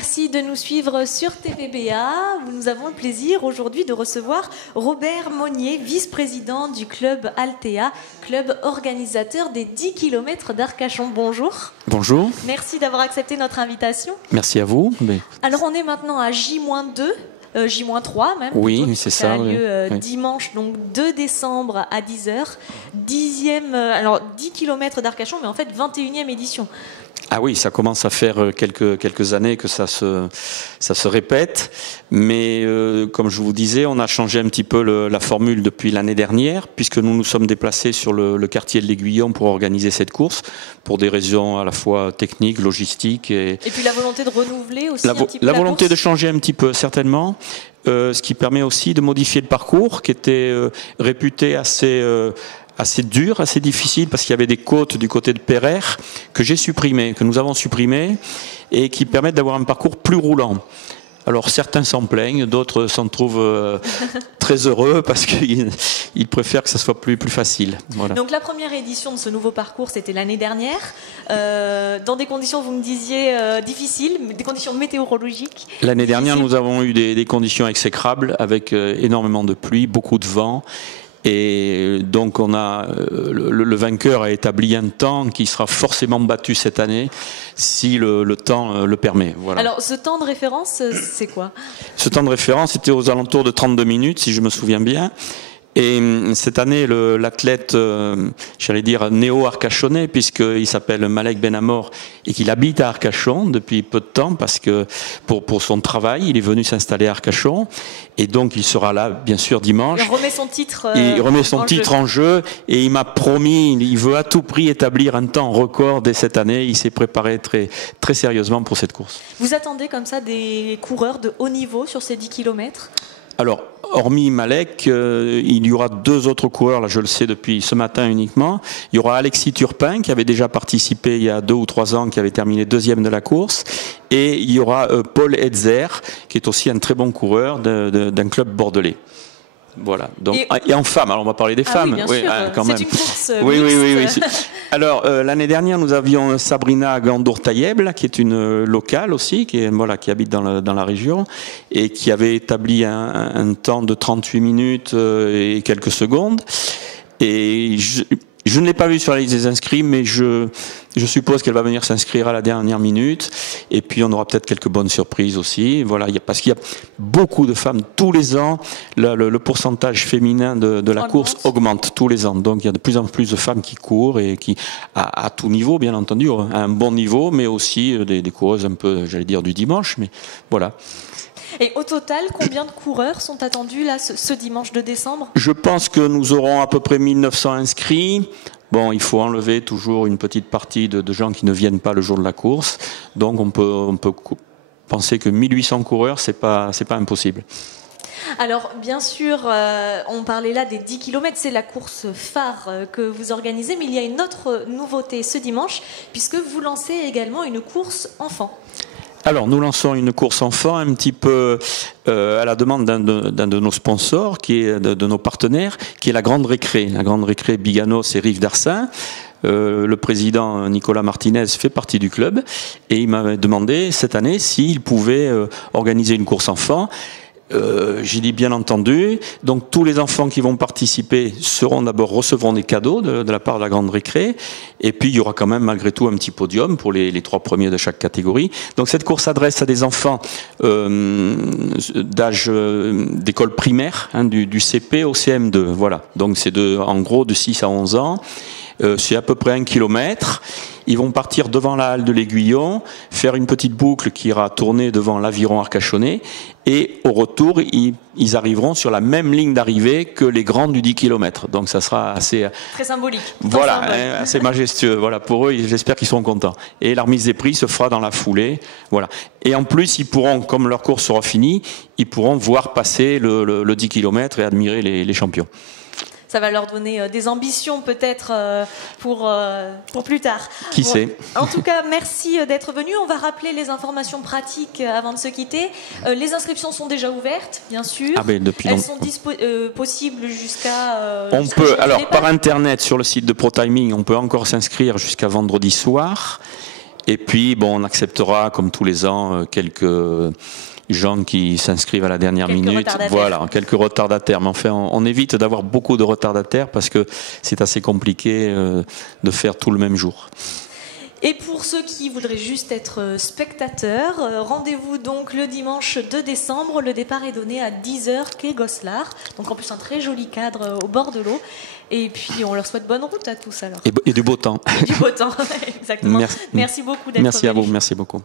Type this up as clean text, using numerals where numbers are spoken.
merci de nous suivre sur TVBA. Nous avons le plaisir aujourd'hui de recevoir Robert Monnier, vice-président du club Altea, club organisateur des 10 km d'Arcachon. Bonjour. Bonjour. Merci d'avoir accepté notre invitation. Merci à vous. Alors on est maintenant à J-2. J-3 même. Oui, c'est ça. Ça a lieu dimanche, donc 2 décembre à 10h. 10 km d'Arcachon, mais en fait 21e édition. Ah oui, ça commence à faire quelques années que ça se répète. Mais comme je vous disais, on a changé un petit peu la formule depuis l'année dernière, puisque nous nous sommes déplacés sur le quartier de l'Aiguillon pour organiser cette course, pour des raisons à la fois techniques, logistiques. Et puis la volonté de renouveler aussi un petit peu la volonté course. De changer un petit peu, certainement. Ce qui permet aussi de modifier le parcours, qui était réputé assez dur, assez difficile, parce qu'il y avait des côtes du côté de Pereire que nous avons supprimées, et qui permettent d'avoir un parcours plus roulant. Alors certains s'en plaignent, d'autres s'en trouvent très heureux parce qu'ils préfèrent que ça soit plus facile. Voilà. Donc la première édition de ce nouveau parcours, c'était l'année dernière, dans des conditions, vous me disiez, difficiles, des conditions météorologiques. L'année dernière, nous avons eu des conditions exécrables, avec énormément de pluie, beaucoup de vent. Et donc le vainqueur a établi un temps qui sera forcément battu cette année si le temps le permet. Voilà. Alors ce temps de référence, c'est quoi? Ce temps de référence était aux alentours de 32 minutes, si je me souviens bien. Et cette année, l'athlète, j'allais dire néo-arcachonnais, puisqu'il s'appelle Malek Benamor et qu'il habite à Arcachon depuis peu de temps, parce que pour son travail, il est venu s'installer à Arcachon, et donc il sera là, bien sûr, dimanche. Il remet son titre, en jeu, et il m'a promis, il veut à tout prix établir un temps record dès cette année. Il s'est préparé très sérieusement pour cette course. Vous attendez comme ça des coureurs de haut niveau sur ces 10 km ? Alors, hormis Malek, il y aura 2 autres coureurs, là je le sais depuis ce matin uniquement. Il y aura Alexis Turpin, qui avait déjà participé il y a 2 ou 3 ans, qui avait terminé 2e de la course. Et il y aura Paul Hetzer, qui est aussi un très bon coureur d'un club bordelais. Voilà. Donc, et en femmes, alors on va parler des femmes. Oui, bien sûr. Quand même. C'est une course oui. Alors l'année dernière, nous avions Sabrina Gandour-Taïeb, qui est une locale aussi, qui habite dans la région, et qui avait établi un temps de 38 minutes et quelques secondes. Et je ne l'ai pas vue sur la liste des inscrits, mais je suppose qu'elle va venir s'inscrire à la dernière minute. Et puis on aura peut-être quelques bonnes surprises aussi. Voilà, parce qu'il y a beaucoup de femmes tous les ans. Le pourcentage féminin de la course augmente tous les ans. Donc il y a de plus en plus de femmes qui courent, et qui à tout niveau, bien entendu, à un bon niveau, mais aussi des coureuses un peu, j'allais dire, du dimanche. Mais voilà. Et au total, combien de coureurs sont attendus là, ce dimanche de décembre ? Je pense que nous aurons à peu près 1900 inscrits. Bon, il faut enlever toujours une petite partie de gens qui ne viennent pas le jour de la course. Donc on peut penser que 1800 coureurs, c'est pas impossible. Alors, bien sûr, on parlait là des 10 km, c'est la course phare que vous organisez, mais il y a une autre nouveauté ce dimanche, puisque vous lancez également une course enfant. Alors, nous lançons une course enfant un petit peu à la demande d'un de nos sponsors, qui est de nos partenaires, qui est la Grande Récré. La Grande Récré Biganos et Rive d'Arcin. Le président Nicolas Martinez fait partie du club, et il m'avait demandé cette année s'il pouvait organiser une course enfant. J'ai dit bien entendu. Donc tous les enfants qui vont participer recevront des cadeaux de la part de la Grande Récré, et puis il y aura quand même malgré tout un petit podium pour les 3 premiers de chaque catégorie. Donc cette course s'adresse à des enfants d'âge d'école primaire, du CP au CM2. Voilà. Donc c'est en gros de 6 à 11 ans. C'est à peu près 1 kilomètre. Ils vont partir devant la halle de l'Aiguillon, faire une petite boucle qui ira tourner devant l'Aviron Arcachonnais, et au retour, ils arriveront sur la même ligne d'arrivée que les grands du 10 km. Donc ça sera assez... Très symbolique. Voilà, assez majestueux. Voilà, pour eux, j'espère qu'ils seront contents. Et la remise des prix se fera dans la foulée. Voilà. Et en plus, ils pourront, comme leur course sera finie, ils pourront voir passer le 10 km et admirer les champions. Ça va leur donner des ambitions peut-être pour plus tard. Qui sait ? En tout cas, merci d'être venu. On va rappeler les informations pratiques avant de se quitter. Les inscriptions sont déjà ouvertes, bien sûr. Elles sont possibles jusqu'à... On peut, alors par internet sur le site de ProTiming, on peut encore s'inscrire jusqu'à vendredi soir. Et puis, bon, on acceptera, comme tous les ans, quelques gens qui s'inscrivent à la dernière minute. Voilà, quelques retardataires. Mais enfin, on évite d'avoir beaucoup de retardataires parce que c'est assez compliqué de faire tout le même jour. Et pour ceux qui voudraient juste être spectateurs, rendez-vous donc le dimanche 2 décembre. Le départ est donné à 10h, quai Goslar. Donc en plus un très joli cadre au bord de l'eau. Et puis on leur souhaite bonne route à tous alors. Et du beau temps. Et du beau temps, exactement. Merci beaucoup d'être venu. Merci à vous, merci beaucoup.